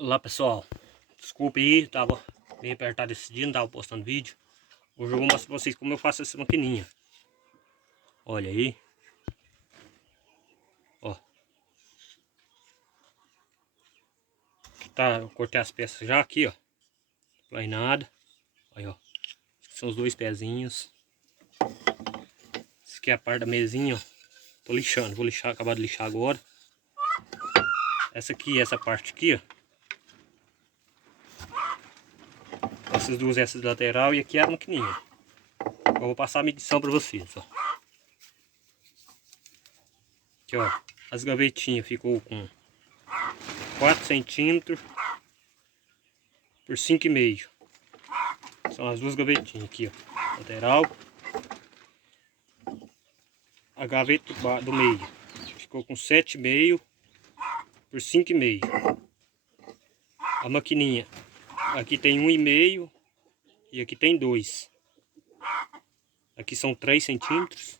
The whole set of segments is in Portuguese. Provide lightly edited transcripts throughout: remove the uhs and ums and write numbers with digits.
Olá pessoal, desculpa aí, tava bem apertado esse dia, não tava postando vídeo. Hoje eu vou mostrar pra vocês como eu faço essa maquininha. Olha aí. Ó. Tá, eu cortei as peças já aqui, ó. Plainada. Aí, ó. São os dois pezinhos. Essa aqui é a parte da mesinha, ó. Tô lixando, vou lixar, acabar de lixar agora. Essa aqui, essa parte aqui, ó. Essas duas, essas lateral, e aqui é a maquininha. Eu vou passar a medição pra vocês, ó. Aqui, ó. As gavetinhas ficou com 4 centímetros por 5,5. São as duas gavetinhas aqui, ó. Lateral. A gaveta do meio ficou com 7,5 por 5,5. A maquininha aqui tem 1,5 e aqui tem 2. Aqui são 3 centímetros.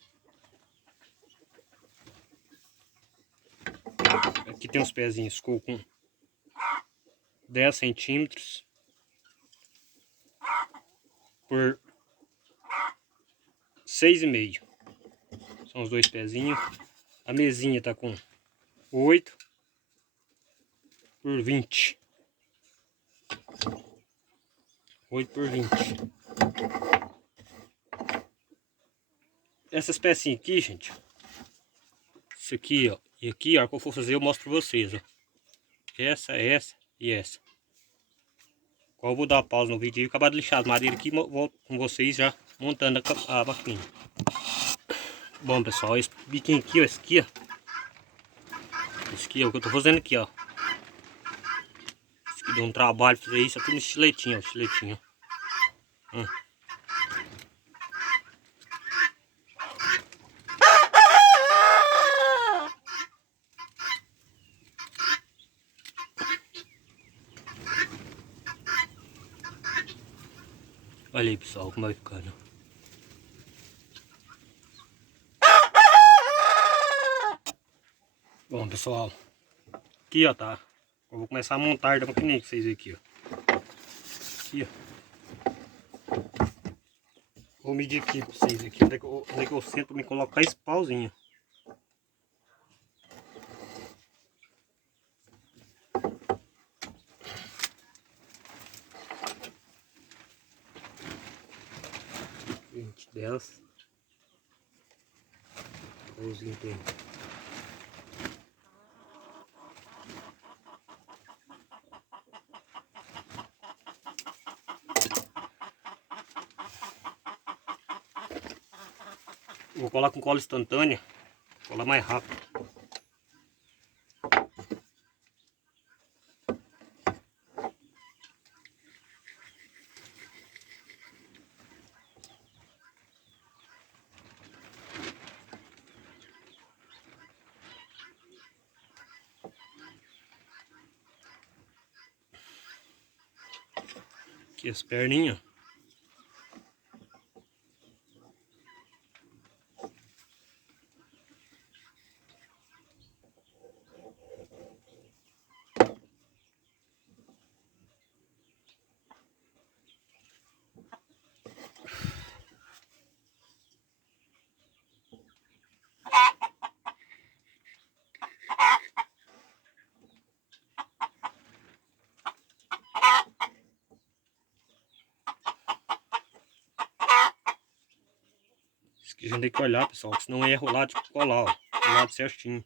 Aqui tem os pezinhos, ficou com 10 centímetros por 6,5. São os dois pezinhos. A mesinha tá com 8 por 20. 8 por 20. Essas pecinhas aqui, gente. Isso aqui, ó. E aqui, ó, que eu for fazer, eu mostro pra vocês, ó. Essa e essa. Qual eu vou dar uma pausa no vídeo e acabar de lixar as madeiras aqui e volto com vocês já montando a maquinha. Bom, pessoal, esse biquinho aqui, ó, esse aqui, ó. Esse aqui é o que eu tô fazendo aqui, ó. Esse aqui deu um trabalho fazer isso, é tudo no estiletinho, ó, estiletinho. Olha aí, pessoal, como vai ficando. Bom, pessoal, aqui, ó, tá. Eu vou começar a montar da maquininha que vocês verem aqui, ó. Aqui, ó. Vou medir aqui pra vocês aqui, onde é que eu sento pra me colocar esse pauzinho. Delas. Vamos limpar. Vou colar com cola instantânea, colar mais rápido. Aqui as perninhas. Isso aqui a gente tem que olhar, pessoal, que senão é rolar de colar, ó. Rolar certinho.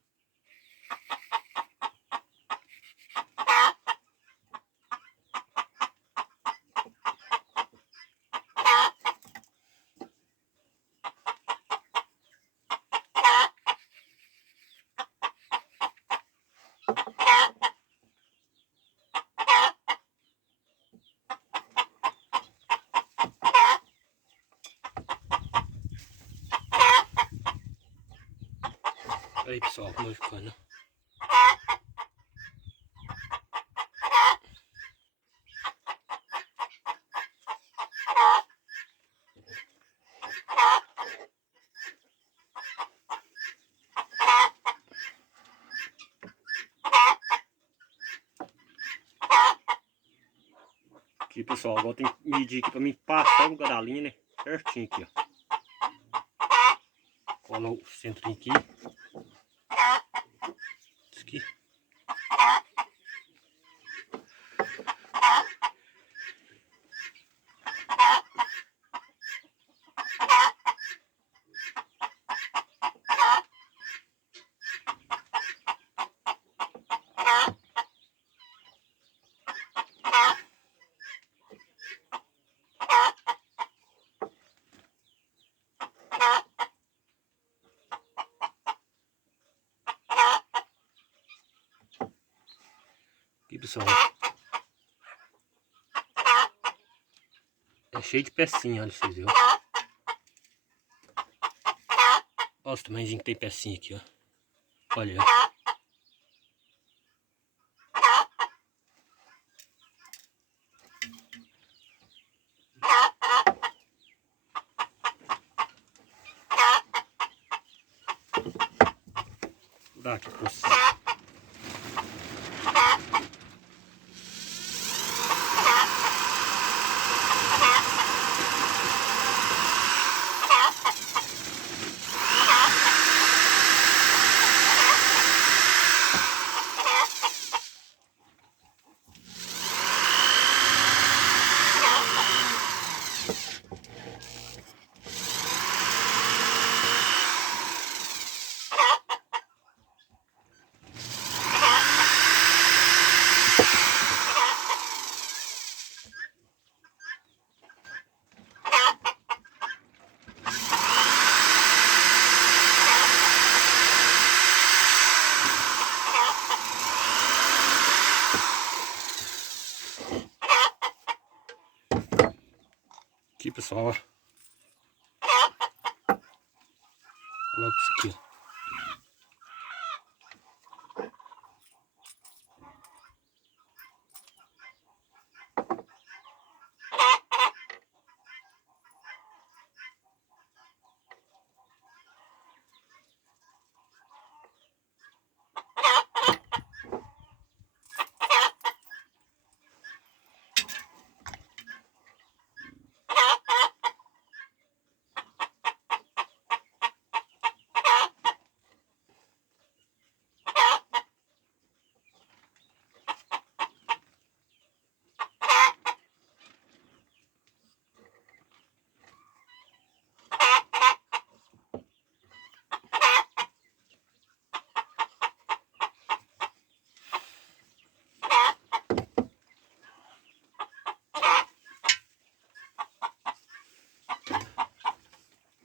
Aí, pessoal, como vai ficando. Aqui, pessoal, agora tem que medir aqui pra mim passar o lugar da linha, né? Certinho aqui, ó. Cola o centrinho aqui. Isso aqui. Aqui, pessoal. É cheio de pecinha, olha vocês, viu? Olha os tamanhozinhos que tem pecinha aqui, ó. Olha, ó. Vou dar aqui pra vocês. Aqui, pessoal, ó. Coloca isso aqui, ó.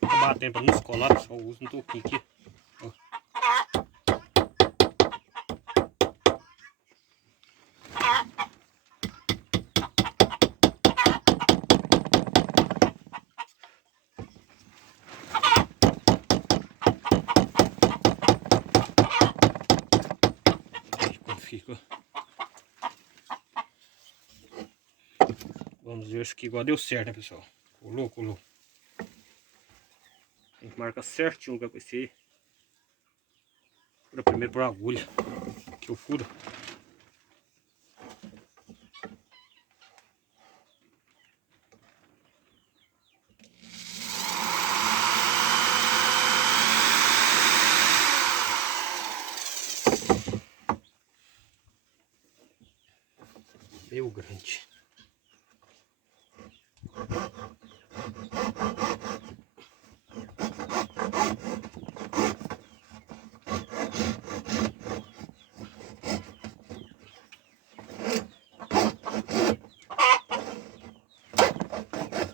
Batendo pra não descolar, pessoal, uso um toquinho aqui, ó. Aí, como fica. Vamos ver se aqui igual deu certo, né, pessoal? Colou, colou. Tem que marcar certinho o lugar com esse. Fura primeiro por agulha, que eu furo. Meio grande.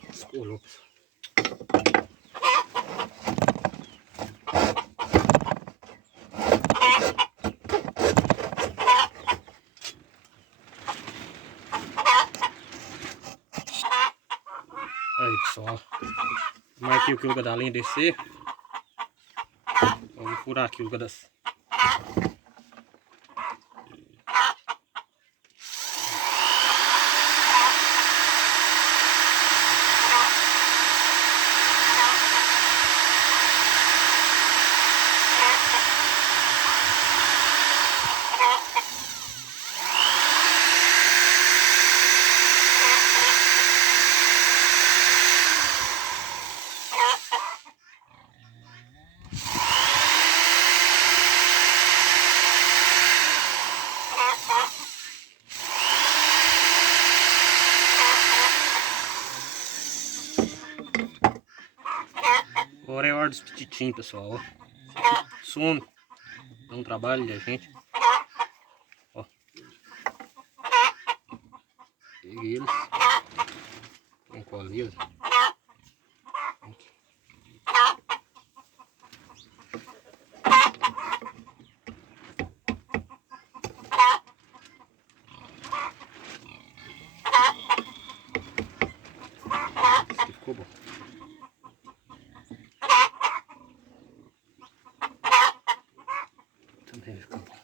Descolou, pessoal. Aí, pessoal, marquei aqui o lugar da linha descer. Vamos furar aqui o lugar das. Agora é hora dos pititim, pessoal, ó. Some. Dá um trabalho da gente. Ó. Peguei eles. Tem colinhas. Esse ficou bom. Também ficou bom.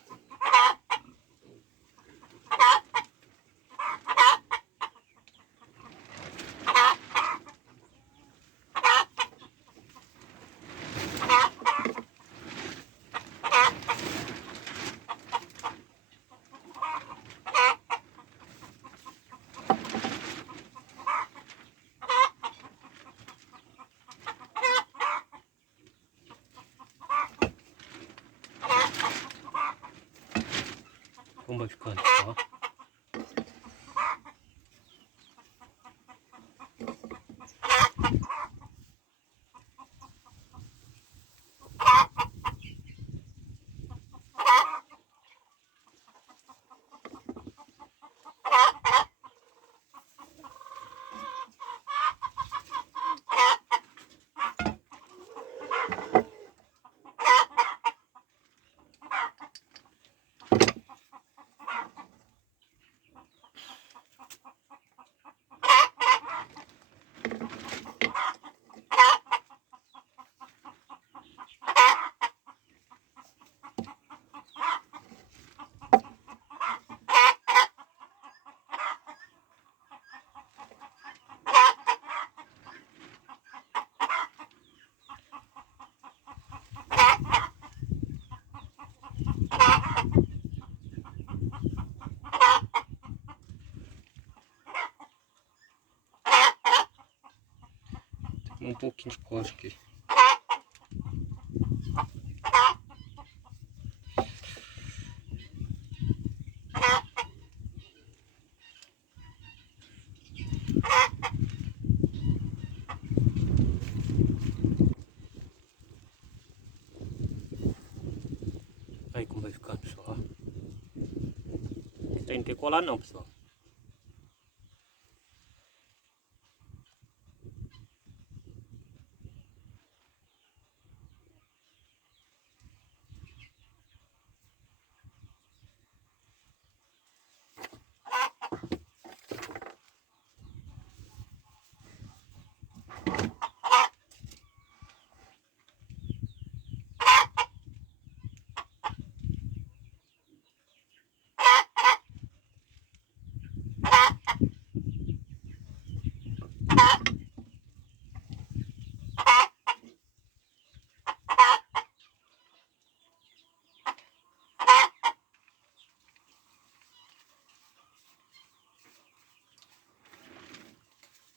Como vai ficando, ó. Um pouquinho de cola aqui. Aí como vai ficando, pessoal. Esse aí não tem colar não, pessoal.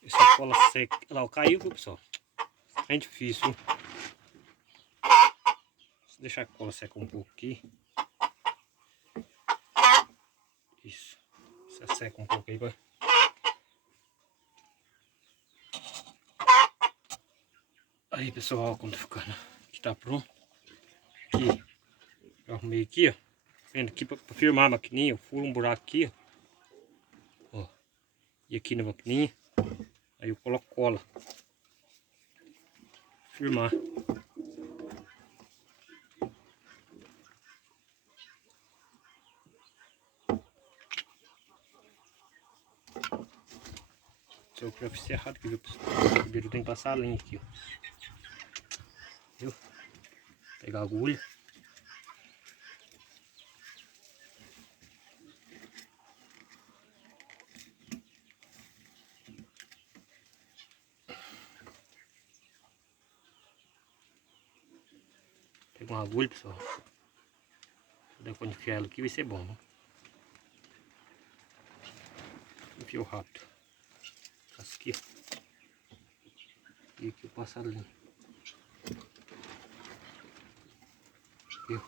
Essa cola seca. Ela caiu, viu, pessoal? É difícil, hein? Deixa eu deixar a cola secar um pouco aqui. Isso. Você seca um pouco aí, vai. Aí, pessoal, ó, como tá ficando. Aqui tá pronto. Aqui. Eu arrumei aqui, ó. Vendo aqui pra firmar a maquininha. Eu furo um buraco aqui, ó. E aqui na maquininha. Aí eu coloco cola. Firmar. Se eu já fiz errado aqui, viu, pessoal? Primeiro tem que passar a linha aqui, ó. Viu? Pegar a agulha. Pega uma agulha, pessoal. Depois de enfiar ela aqui vai ser bom, né? Enfio rápido. Faço aqui, ó. E aqui eu passo a linha. Viu?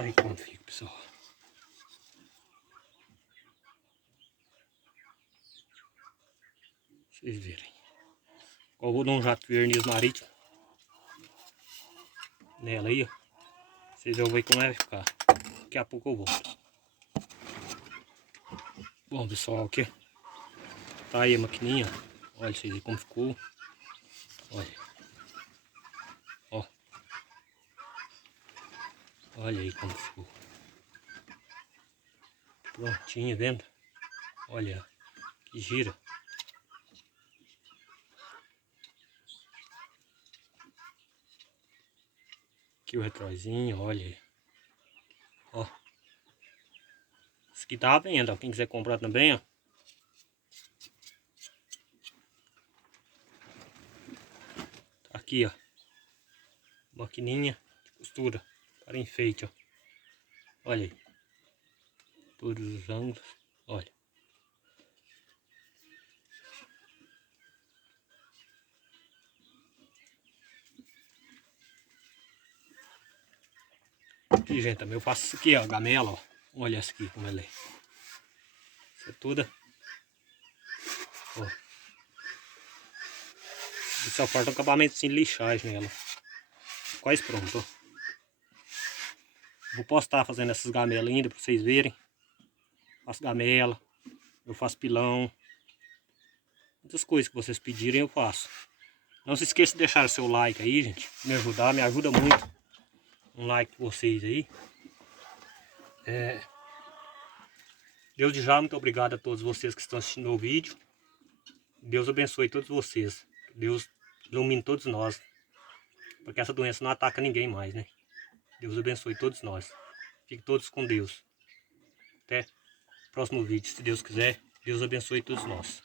Tá aí como fica, pessoal. Vocês verem. Eu vou dar um jato de verniz marítimo nela aí, ó. Vocês vão ver como vai ficar. Daqui a pouco eu volto. Bom, pessoal, aqui tá aí a maquininha. Olha, vocês verem como ficou. Olha. Ó. Olha aí como ficou. Prontinho, vendo? Olha, que gira. Aqui o retrozinho, olha aí. Ó. Isso aqui tá à venda, ó. Quem quiser comprar também, ó. Tá aqui, ó. Maquininha de costura para enfeite, ó. Olha aí. Todos os ângulos, olha. Aqui, gente, também eu faço isso aqui, ó, gamela, ó. Olha essa aqui como ela é. Isso é toda. Ó. E só falta um acabamento de lixagem nela. Quase pronto, ó. Vou postar fazendo essas gamelas ainda para vocês verem. Faço gamela, eu faço pilão. Muitas coisas que vocês pedirem eu faço. Não se esqueça de deixar o seu like aí, gente. Me ajudar, me ajuda muito. Um like de vocês aí. Desde já, muito obrigado a todos vocês que estão assistindo o vídeo. Deus abençoe todos vocês. Deus ilumine todos nós. Para que essa doença não ataque ninguém mais, né? Deus abençoe todos nós. Fiquem todos com Deus. Até o próximo vídeo, se Deus quiser. Deus abençoe todos nós.